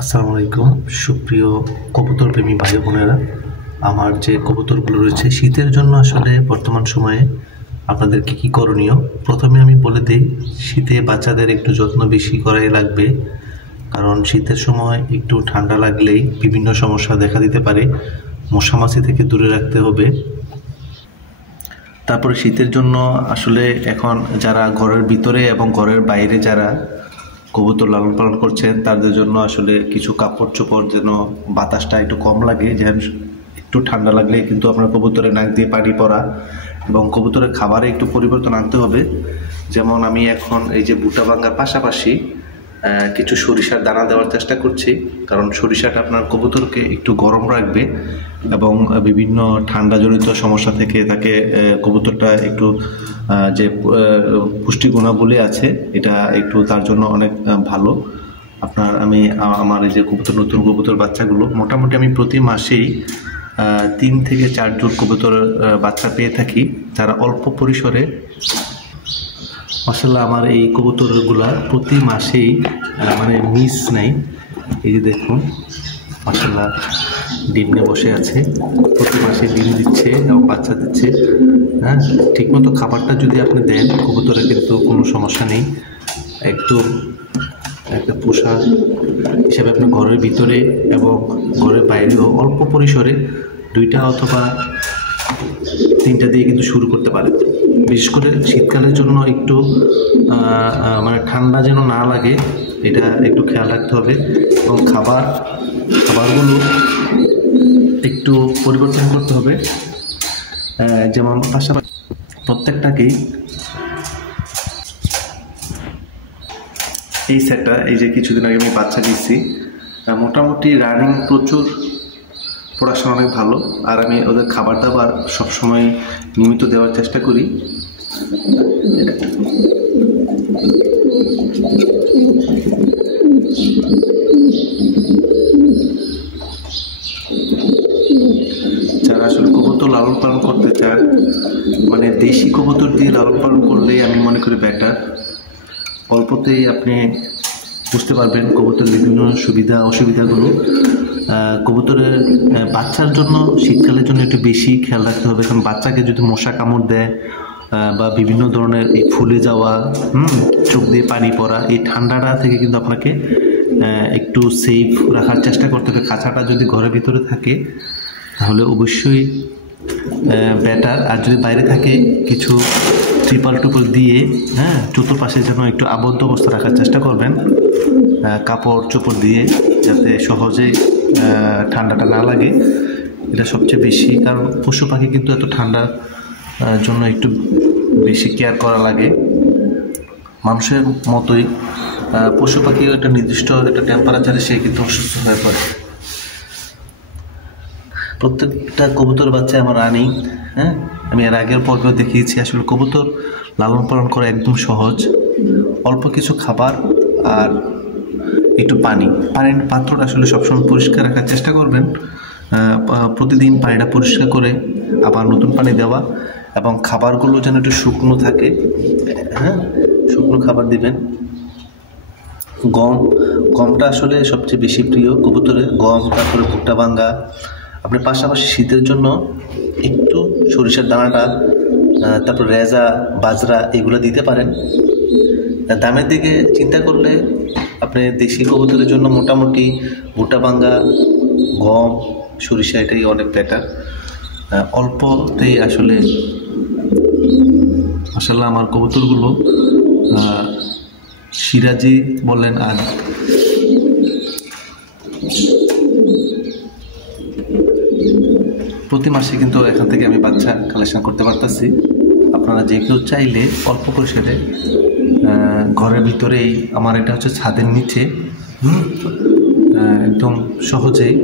আসসালামু আলাইকুম সুপ্রিয় কবুতর প্রেমী ভাই বোনেরা। আমার যে কবুতরগুলো রয়েছে শীতের জন্য আসলে বর্তমান সময়ে আপনাদের কি করণীয়, প্রথমে আমি বলে দিই, শীতে বাচ্চাদের একটু যত্ন বেশি করাই লাগবে, কারণ শীতের সময় একটু ঠান্ডা লাগলেই বিভিন্ন সমস্যা দেখা দিতে পারে। মশা মাছি থেকে দূরে রাখতে হবে। তারপরে শীতের জন্য আসলে এখন যারা ঘরের ভিতরে এবং ঘরের বাইরে যারা কবুতর লালন পালন করছেন তাদের জন্য আসলে কিছু কাপড় চোপড় যেন বাতাসটা একটু কম লাগে, যেন একটু ঠান্ডা লাগলে কিন্তু আপনার কবুতরের নাক দিয়ে পানি পড়া এবং কবুতরের খাবারে একটু পরিবর্তন আনতে হবে। যেমন আমি এখন এই যে বুটা ভাঙ্গার পাশাপাশি কিছু সরিষার দানা দেওয়ার চেষ্টা করছি, কারণ সরিষাটা আপনার কবুতরকে একটু গরম রাখবে এবং বিভিন্ন ঠান্ডাজনিত সমস্যা থেকে তাকে কবুতরটা একটু যে পুষ্টি গুণাবলী আছে এটা একটু তার জন্য অনেক ভালো। আমি আমার এই যে নতুন কবুতর বাচ্চাগুলো মোটামুটি আমি প্রতি মাসেই 3 থেকে 4 জন কবুতর বাচ্চা পেয়ে থাকি, যারা অল্প পরিসরে। মাশাআল্লাহ আমার এই কবুতরগুলা প্রতি মাসেই মানে মিস নাই। এই যে দেখুন মাশাআল্লাহ ডিম নিয়ে বসে আছে, প্রতি মাসে ডিম দিচ্ছে এবং বাচ্চা দিচ্ছে। হ্যাঁ, ঠিকমতো খাবারটা যদি আপনি দেন কবুতরের কিন্তু কোনো সমস্যা নেই। একদম একটা পোষা হিসাবে আপনি ঘরের ভিতরে এবং ঘরের বাইরেও অল্প পরিসরে 2টা অথবা 3টা দিয়ে কিন্তু শুরু করতে পারেন। বিশেষ করে শীতকালের জন্য একটু মানে ঠান্ডা যেন না লাগে এটা একটু খেয়াল রাখতে হবে এবং খাবারগুলো একটু পরিবর্তন করতে হবে। যেমন পাশাপাশি প্রত্যেকটাকেই এই সেটটা, এই যে কিছুদিন আগে আমি বাচ্চা দিচ্ছি, মোটামুটি রানিং প্রচুর, পড়াশোনা অনেক ভালো, আর আমি ওদের খাবার দাবার সবসময় নিয়মিত দেওয়ার চেষ্টা করি। যারা আসলে কবুতর লালন পালন করতে চান, মানে দেশি কবুতর দিয়ে লালন পালন করলেই আমি মনে করি বেটার। অল্পতেই আপনি বুঝতে পারবেন কবুতরের বিভিন্ন সুবিধা অসুবিধাগুলো। কবুতরের বাচ্চার জন্য শীতকালের জন্য একটু বেশি খেয়াল রাখতে হবে, কারণ বাচ্চাকে যদি মশা কামড় দেয় বা বিভিন্ন ধরনের এই ফুলে যাওয়া, চোখ দিয়ে পানি পড়া, এই ঠান্ডাটা থেকে কিন্তু আপনাকে একটু সেফ রাখার চেষ্টা করতে হবে। খাঁচাটা যদি ঘরের ভিতরে থাকে তাহলে অবশ্যই বেটার, আর যদি বাইরে থাকে কিছু ট্রিপল দিয়ে চতুর্পাশে যেন একটু আবদ্ধ অবস্থা রাখার চেষ্টা করবেন কাপড় চোপড় দিয়ে, যাতে সহজে ঠান্ডাটা না লাগে। এটা সবচেয়ে বেশি, কারণ পশু পাখি কিন্তু এত ঠান্ডার জন্য একটু বেশি কেয়ার করা লাগে। মানুষের মতোই পশু পাখিও একটা নির্দিষ্ট একটা টেম্পারেচারে সে কিন্তু অসুস্থ হয়ে পড়ে। প্রত্যেকটা কবুতর বাচ্চা আমার রানিং। আমি এর আগের পর্বেও দেখিয়েছি আসলে কবুতর লালন পালন করা একদম সহজ। অল্প কিছু খাবার আর একটু পানির পাত্রটা আসলে সবসময় পরিষ্কার রাখার চেষ্টা করবেন। প্রতিদিন পানিটা পরিষ্কার করে আবার নতুন পানি দেওয়া এবং খাবারগুলো যেন একটু শুকনো থাকে। শুকনো খাবার দিবেন। গমটা আসলে সবচেয়ে বেশি প্রিয় কবুতরের, গম, তারপরে ভুট্টা ভাঙ্গা। আপনি পাশাপাশি শীতের জন্য একটু সরিষার দানাটা, তারপর রেজা, বাজরা এগুলো দিতে পারেন। দামের দিকে চিন্তা করলে আপনি দেশি কবুতরের জন্য মোটামুটি ভুট্টা ভাঙ্গা, গম, সরিষা এটাই অনেক বেটার। অল্পতেই আসলে মাশাআল্লাহ আমার কবুতরগুলো সিরাজি বললেন আর প্রতি মাসে কিন্তু এখান থেকে আমি বাচ্চা কালেকশন করতে পারতেছি। আপনারা যে কেউ চাইলে অল্প পরিসরে ঘরের ভিতরেই, আমার এটা হচ্ছে ছাদের নিচে, একদম সহজেই।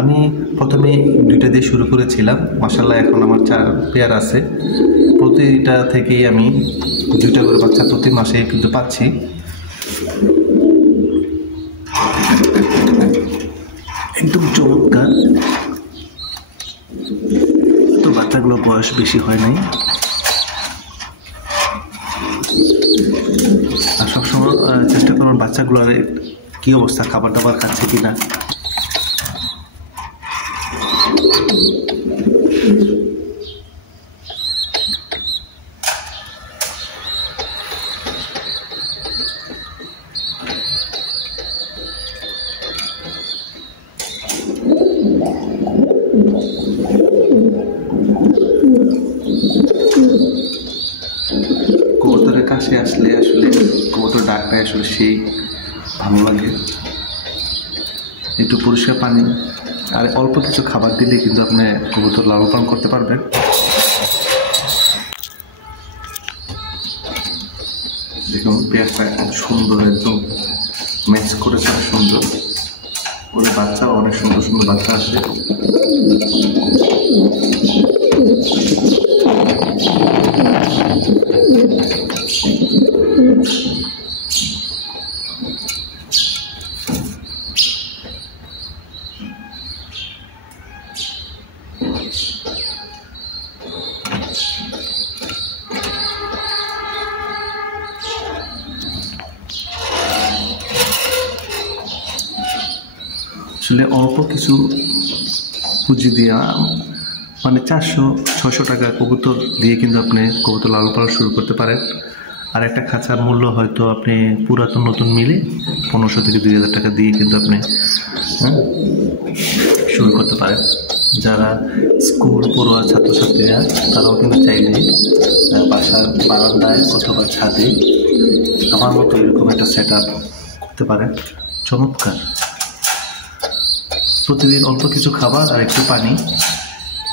আমি প্রথমে 2টা দিয়ে শুরু করেছিলাম, মাশাআল্লাহ এখন আমার 4 পেয়ার আছে। প্রতিটা থেকেই আমি 2টা করে বাচ্চা প্রতি মাসে কিন্তু পাচ্ছি। একদম চমৎকার। তো বাচ্চাগুলোর বয়স বেশি হয় নাই, আর সবসময় চেষ্টা করুন বাচ্চাগুলো কী অবস্থা, খাবার দাবার খাচ্ছে কিনা। কবুতরের কাছে আসলে কবুতর ডাকটা আসলে সেই ভালো লাগে। একটু পরিষ্কার পানি আর অল্প কিছু খাবার দিলে কিন্তু আপনি কবুতর লালন পালন করতে পারবেন। দেখুন পেয়ারটা একদম সুন্দর, একদম ম্যাচ করেছে, সুন্দর। ওদের বাচ্চাও অনেক সুন্দর সুন্দর বাচ্চা আসে। আসলে অল্প কিছু পুঁজি দেওয়া মানে 400-600 টাকা কবুতর দিয়ে কিন্তু আপনি কবুতর লালন পালন শুরু করতে পারেন। আর একটা খাঁচার মূল্য হয়তো আপনি পুরাতন নতুন মিলে 1500 থেকে 2000 টাকা দিয়ে কিন্তু আপনি শুরু করতে পারেন। যারা স্কুল পড়ুয়া ছাত্রছাত্রীরা তারাও কিন্তু চাইলে বাসার বারান্দায় অথবা ছাদে আমার মতো এরকম একটা সেট আপ করতে পারেন। চমৎকার। প্রতিদিন অল্প কিছু খাবার আর একটু পানি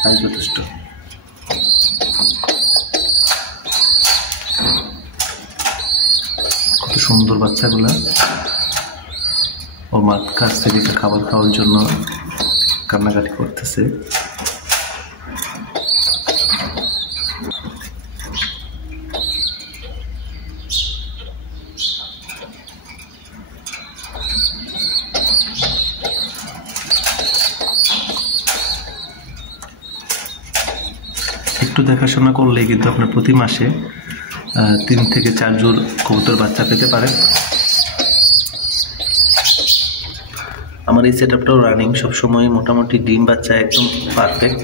তাই যথেষ্ট। কত সুন্দর বাচ্চাগুলা। ওর মার কাছ থেকে খাবার খাওয়ার জন্য কান্নাকাটি করতেছে। একটু দেখাশোনা করলে কিন্তু আপনার প্রতি মাসে 3 থেকে 4 জোড় কবুতর বাচ্চা পেতে পারেন। আমার এই সেট আপটাও রানিং, সবসময় মোটামুটি ডিম বাচ্চা একদম পারফেক্ট।